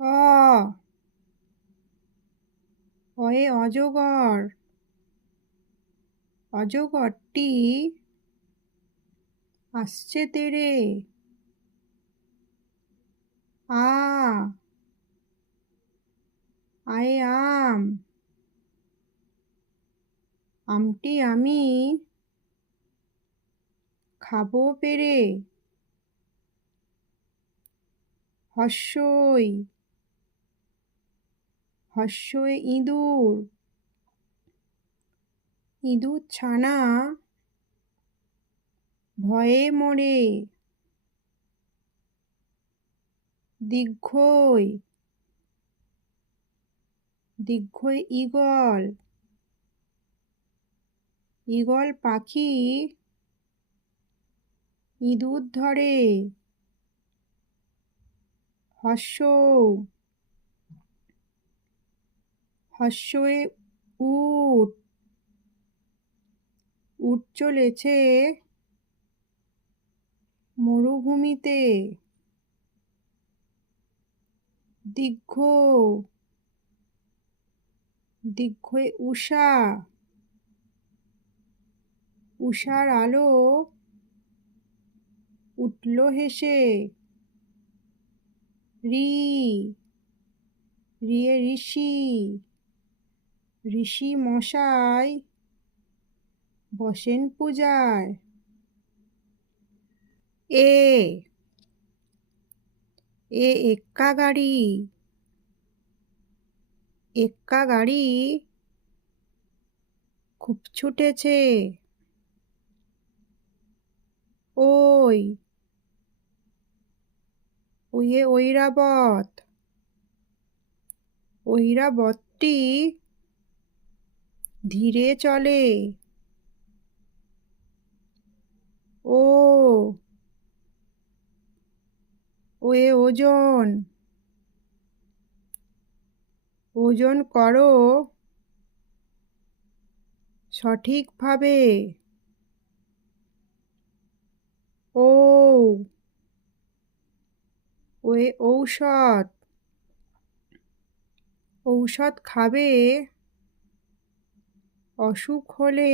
অ অয়ে অজগর। অজগরটি আসছে তেড়ে। আ আয়ে আম। আমটি আমি খাবো পেড়ে। হস্যই হস্যই ইঁদুর। ইঁদুর ছানা ভয়ে মরে। দীর্ঘই দীর্ঘই ঈগল। ঈগল পাখি ইঁদুর ধরে। হস্যৌ হস্যে উট। উট চলেছে মরুভূমিতে। দীর্ঘ দীর্ঘয়ে উষা। উষার আলো উঠল হেসে। ঋ ঋয়ে ঋষি। ঋষি মশাই বসেন পূজায়। এ এক্কা গাড়ি। এক্কা গাড়ি খুব ছুটেছে। ওই ওয়ে ঐরাবত। ঐরাবতটি ধীরে চলে। ও ওয়ে ওজন। ওজন করো সঠিকভাবে। ও ওয়ে ঔষধ। ঔষধ খাবে অসুখ হলে।